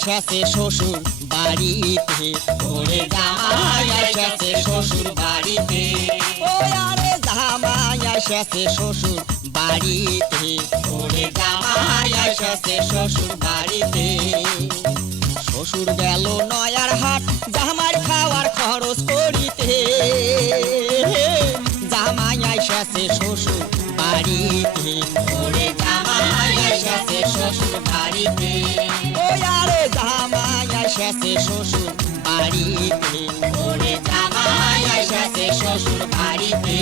এসেছে শ্বশুর বাড়িতে, ওরে জামাই এসেছে শ্বশুর বাড়িতে। ও আরে জামাই এসেছে শ্বশুর বাড়িতে, ওরে জামাই এসেছে শ্বশুর বাড়িতে। শ্বশুর গেল নয়ার হাট জামাই খাওয়ার খরচ করিতে, জামাই এসেছে শ্বশুর বাড়িতে, ওরে জামাই এসেছে শ্বশুর বাড়িতে। ও আরে জামাই এসেছে শ্বশুর বাড়িতে, ওরে জামাই এসেছে শ্বশুর বাড়িতে।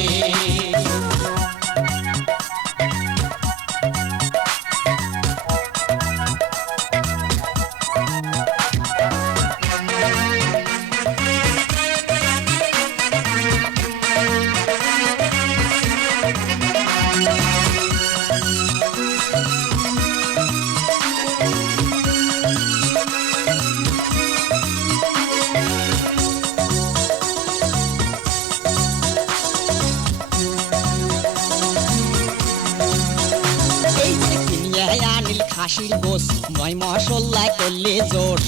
আনিল খাসির গোস ময় মশলায় করলে জোর,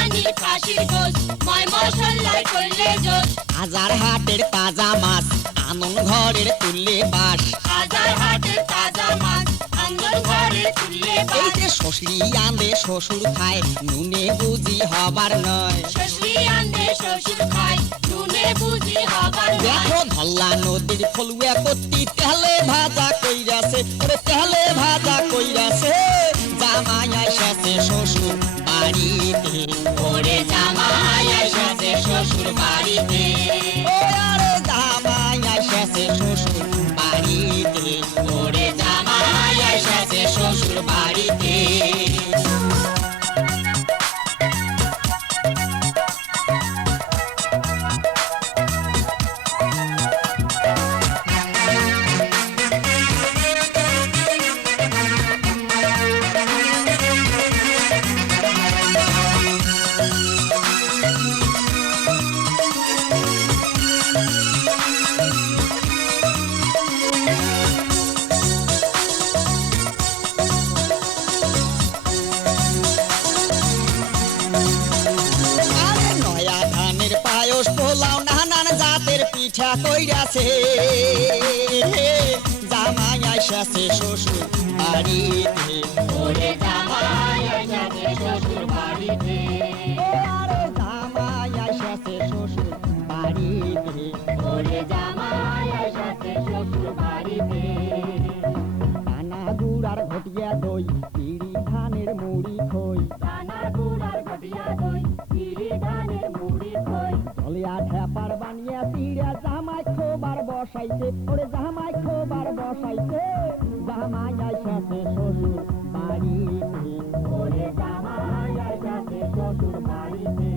আনিল খাসির গোস ময় মশলায় করলে জোর। হাজার হাটের তাজা মাছ আনন ঘরের তুললে বাস, হাজার হাটের তাজা মাছ আনন ঘরে তুললে বাস। এই যে শ্বশুরি আনবে শ্বশুর খায় নুনে বুঝি হবার নয়, শ্বশুরি আনবে শ্বশুর খায় নুনে বুঝি হবার নয়। দেখো ধল্লা নদীর ফলুয়া কত্তি তেলে ভাজা কইরাছে, ওরে তেলে ভাজা কইরাছে। জামাই এসেছে শ্বশুর বাড়িতে, ওরে জামাই এসেছে শ্বশুর বাড়িতে। ও আরে জামাই এসেছে শ্বশুর বাড়িতে, ওরে জামাই এসেছে শ্বশুর বাড়িতে। আরে নয়া ধানের পায়স পোলাও নানান জাতের পিঠা কইরাছে। জামাই এসেছে শ্বশুর বাড়িতে, ওরে জামাই এসেছে শ্বশুর বাড়িতে। ও আরে জামাই এসেছে শ্বশুর বাড়িতে, ওরে জামাই এসেছে শ্বশুর বাড়িতে। কানা গুড়ার ঘটিয়া দই পিড়ি ধানের মুড়ি খই, দানা গুড়ার ঘটিয়া দই চিড়ি ধানের মুড়ি খই। জলিয়া ঠেপার বানিয়া পিড়া জামাই খোবার বসাইছে, ওরে জামাই খোবার বসাইছে। জামাই এসেছে শ্বশুর বাড়িতে, ওরে জামাই এসেছে শ্বশুর বাড়িতে।